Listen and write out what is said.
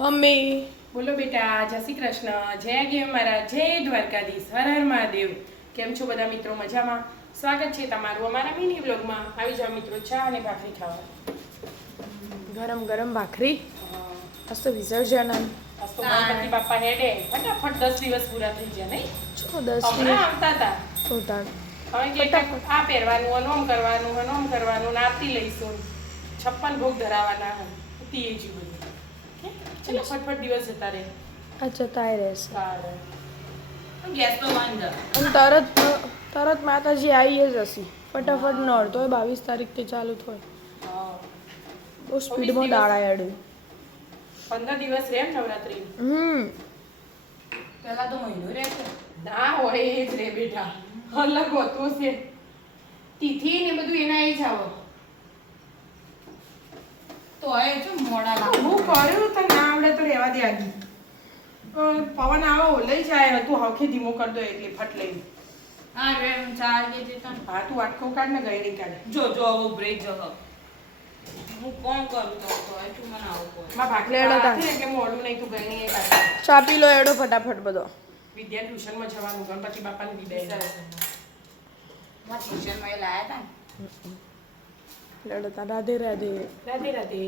Mummy બોલો બેટા, જય શ્રી કૃષ્ણ, જય ગેમ મારા, જય દ્વારકાધીશ, હર હર મહાદેવ. કેમ છો બધા મિત્રો? મજામાં? સ્વાગત છે તમારું અમારા મિની બ્લોગમાં. આવી જાઓ મિત્રો, ચા અને ભાખરી ખાવા. ગરમ ગરમ ભાખરી મસ્ત વિસર્જન આજ તો ગણપતિ બાપા હેડે ફટાફટ 10 દિવસ પૂરા થઈ ગયા નહીં? છો 10 હમણાં આવતા હતા. ટોટલ હવે કે આ પહેરવાનું, અનોમ કરવાનું, હનોમ કરવાનું, આરતી લઈશું, 56 ભોગ ધરાવાના હતી એ જ બધું. ચલો ફટફટ દિવસ જતા રહે. આ જતાય રહેશે સારું. ગેસ તો બંધ. અને તરત માતાજી આવી જ હશે ફટાફટ નળ તોય 22 તારીખથી ચાલુ થાય. હા. બહુ સ્પીડમાં દાડા હેડે 15 દિવસ રહે ને નવરાત્રી. પેલા તો મહિનો રહેશે. ના હોય એ જ રે બેટા, અલગ હોતું છે. તિથિ ને બધું એના એ જ આવો. તો હવે જો મોડા હું કર્યું તો ના આવડે તો રહેવા દે આગી. પવન આવો લઈ જાય તું હવખે ધીમો કર દો એટલે ફટ લઈ. હા રે હું ચાર કે જતા હા તું આટકો કાઢ ને ગયડી કાઢ. જો જો હવે બ્રેક જો હું કોણ કરું તો હવે તું મને આવું કોઈ માં ભાગલે લેડો તાન. કે મોડું નહીં તું ગયડી એ કાઢ. ચા પી લો એડો ફટાફટ બધો. વિદ્યા ટ્યુશનમાં જવાનું, ગણપતિ બાપાની વિદાય. માં ટ્યુશન માં લાયા હતા લેડો તા રાધે રાધે. રાધે રાધે.